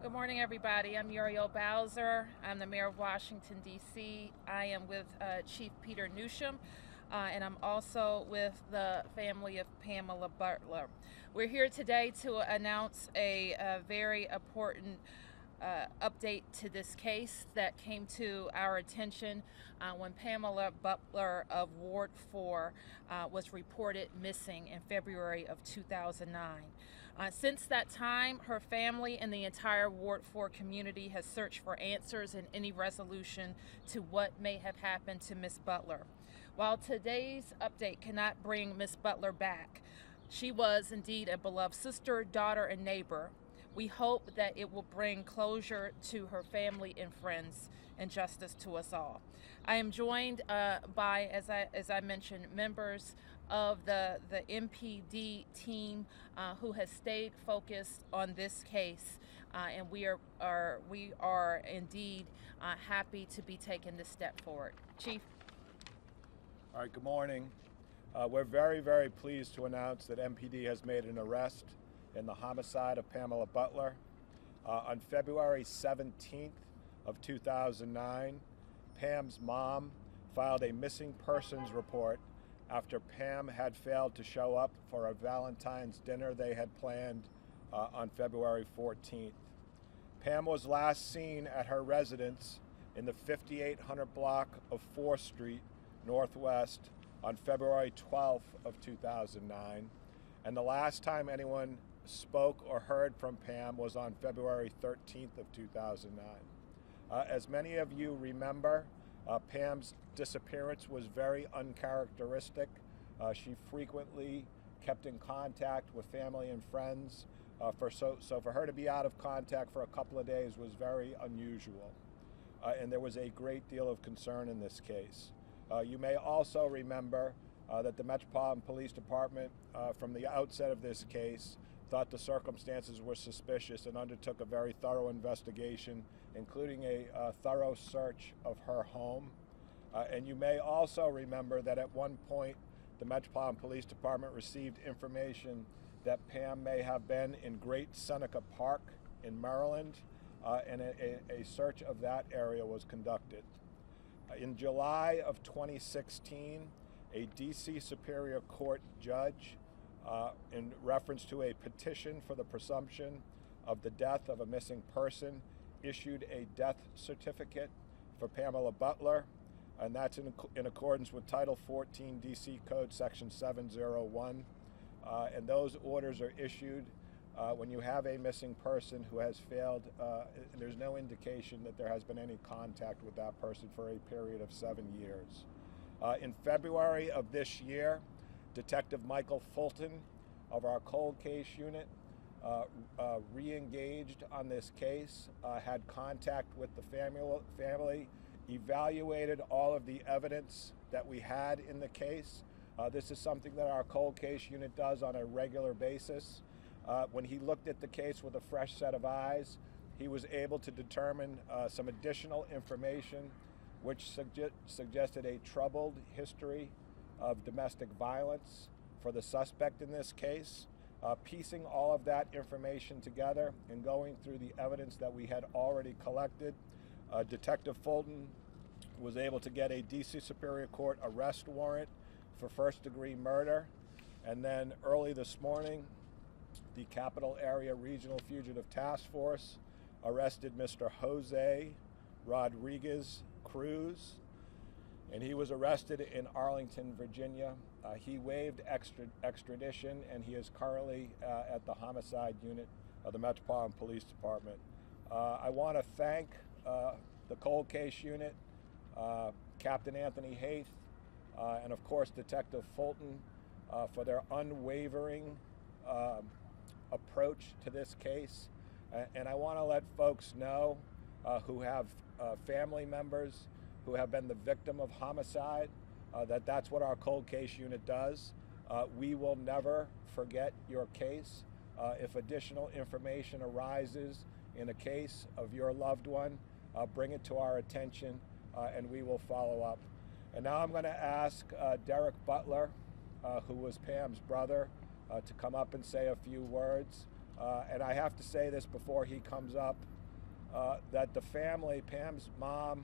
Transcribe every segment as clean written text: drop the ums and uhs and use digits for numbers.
Good morning, everybody. I'm Muriel Bowser. I'm the mayor of Washington, D.C. I am with Chief Peter Newsham, and I'm also with the family of Pamela Butler. We're here today to announce a very important update to this case that came to our attention when Pamela Butler of Ward 4 was reported missing in February of 2009. Since that time, her family and the entire Ward 4 community has searched for answers and any resolution to what may have happened to Miss Butler. While today's update cannot bring Miss Butler back, she was indeed a beloved sister, daughter, and neighbor. We hope that it will bring closure to her family and friends and justice to us all. I am joined by, as I mentioned, members of the MPD team who has stayed focused on this case, and we are indeed happy to be taking this step forward. Chief. All right, good morning. We're very, very pleased to announce that MPD has made an arrest in the homicide of Pamela Butler. On February 17th of 2009, Pam's mom filed a missing persons report after Pam had failed to show up for a Valentine's dinner they had planned on February 14th. Pam was last seen at her residence in the 5800 block of 4th Street Northwest on February 12th of 2009, and the last time anyone spoke or heard from Pam was on February 13th of 2009. As many of you remember, Pam's disappearance was very uncharacteristic. She frequently kept in contact with family and friends. So for her to be out of contact for a couple of days was very unusual. And there was a great deal of concern in this case. You may also remember that the Metropolitan Police Department, from the outset of this case, thought the circumstances were suspicious and undertook a very thorough investigation, including a thorough search of her home. And you may also remember that at one point, the Metropolitan Police Department received information that Pam may have been in Great Seneca Park in Maryland, and a search of that area was conducted. In July of 2016, a D.C. Superior Court judge, in reference to a petition for the presumption of the death of a missing person, issued a death certificate for Pamela Butler, and that's in accordance with Title 14 D.C. Code Section 701. And those orders are issued when you have a missing person who has failed, there's no indication that there has been any contact with that person for a period of 7 years. In February of this year, Detective Michael Fulton of our cold case unit re-engaged on this case, had contact with the family, evaluated all of the evidence that we had in the case. This is something that our cold case unit does on a regular basis. When he looked at the case with a fresh set of eyes, he was able to determine some additional information which suggested a troubled history of domestic violence for the suspect in this case. Piecing all of that information together and going through the evidence that we had already collected, Detective Fulton was able to get a D.C. Superior Court arrest warrant for first-degree murder. And then early this morning, the Capital Area Regional Fugitive Task Force arrested Mr. Jose Rodriguez Cruz, and he was arrested in Arlington, Virginia. He waived extradition, and he is currently at the homicide unit of the Metropolitan Police Department. I want to thank the cold case unit, Captain Anthony Haith, and of course Detective Fulton for their unwavering approach to this case. And I want to let folks know who have family members who have been the victim of homicide that that's what our cold case unit does. We will never forget your case. If additional information arises in a case of your loved one, bring it to our attention and we will follow up. And now I'm going to ask Derek Butler, who was Pam's brother, to come up and say a few words. And I have to say this before he comes up, that the family, Pam's mom,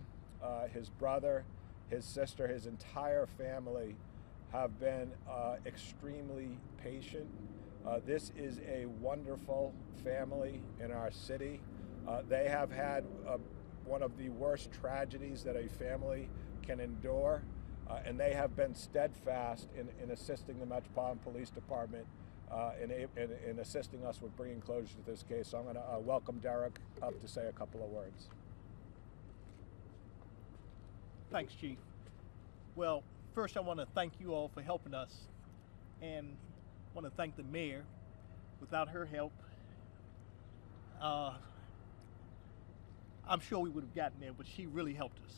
his brother, his sister, his entire family have been extremely patient. This is a wonderful family in our city. They have had one of the worst tragedies that a family can endure, and they have been steadfast in assisting the Metropolitan Police Department in assisting us with bringing closure to this case. So I'm going to welcome Derek up to say a couple of words. Thanks, Chief. Well, first I want to thank you all for helping us, and I want to thank the mayor. Without her help, I'm sure we would have gotten there, but she really helped us.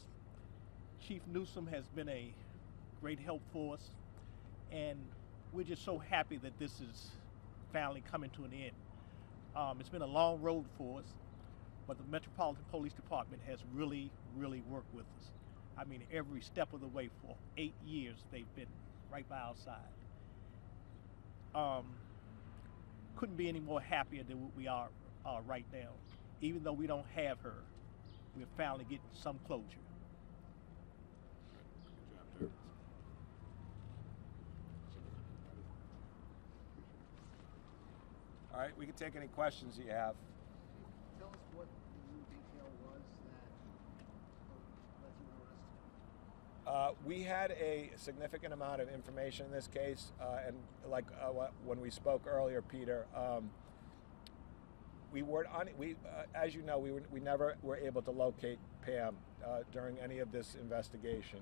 Chief Newsham has been a great help for us, and we're just so happy that this is finally coming to an end. It's been a long road for us, but the Metropolitan Police Department has really, really worked with us. I mean, every step of the way. For 8 years, they've been right by our side. Couldn't be any more happier than what we are right now. Even though we don't have her, we're finally getting some closure. Good job, Derek. All right, we can take any questions you have. Tell us what the new detail was that led you to arrest. We had a significant amount of information in this case, and like when we spoke earlier, Peter, we weren't as you know, we never were able to locate Pam during any of this investigation,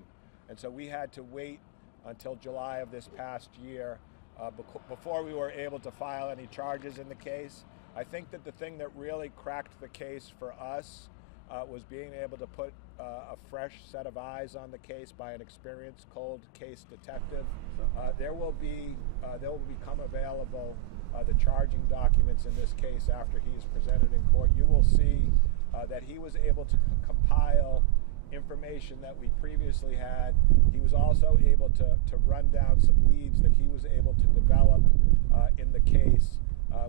and so we had to wait until July of this past year before we were able to file any charges in the case. I think that the thing that really cracked the case for us was being able to put a fresh set of eyes on the case by an experienced cold case detective. There will become available the charging documents in this case after he is presented in court. You will see that he was able to compile information that we previously had. He was also able to run down some leads that he was able to develop in the case,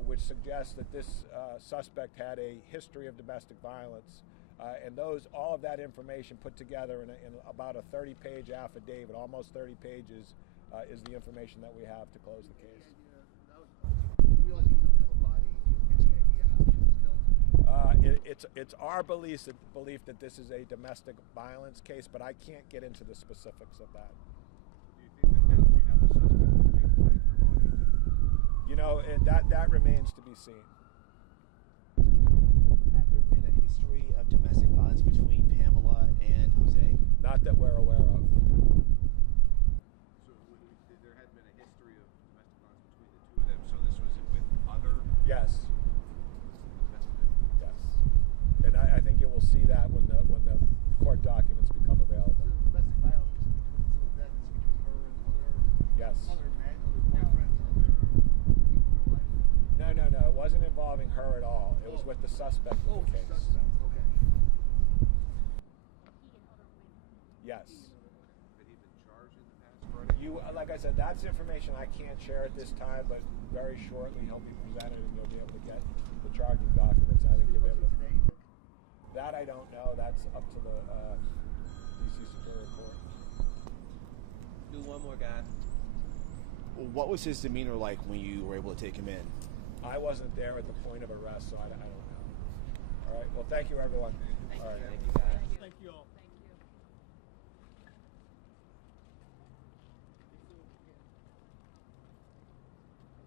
which suggests that this suspect had a history of domestic violence. And all of that information put together in about a 30-page affidavit, almost 30 pages, is the information that we have to close the case. Realizing you don't have a body, do you have any idea how she was killed? It's our belief that this is a domestic violence case, but I can't get into the specifics of that. Do you think that you have a suspect who's being flagged for body? You know, that remains to be seen. Have there been a history of domestic violence between Pamela and Jose? Not that we're aware of. So there had been a history of domestic violence between the two of them, so this was with other Yes. domestic. Yes. And I think you will see that when the court documents become available. Domestic violence between, so that's between her and Yes. other men, other boyfriends, other people in her life? No. It wasn't involving her at all. It was with the suspect in the case. Suspect, okay. Yes. Had he been charged in the past for any? Like I said, that's information I can't share at this time, but very shortly he'll be presented and you'll be able to get the charging documents. I think you'll be able to. Today, you think? That I don't know. That's up to the DC Superior Court. Do one more, guy. What was his demeanor like when you were able to take him in? I wasn't there at the point of arrest, so I don't know. All right. Well, thank you, everyone. All right. Thank you, guys. Thank you all.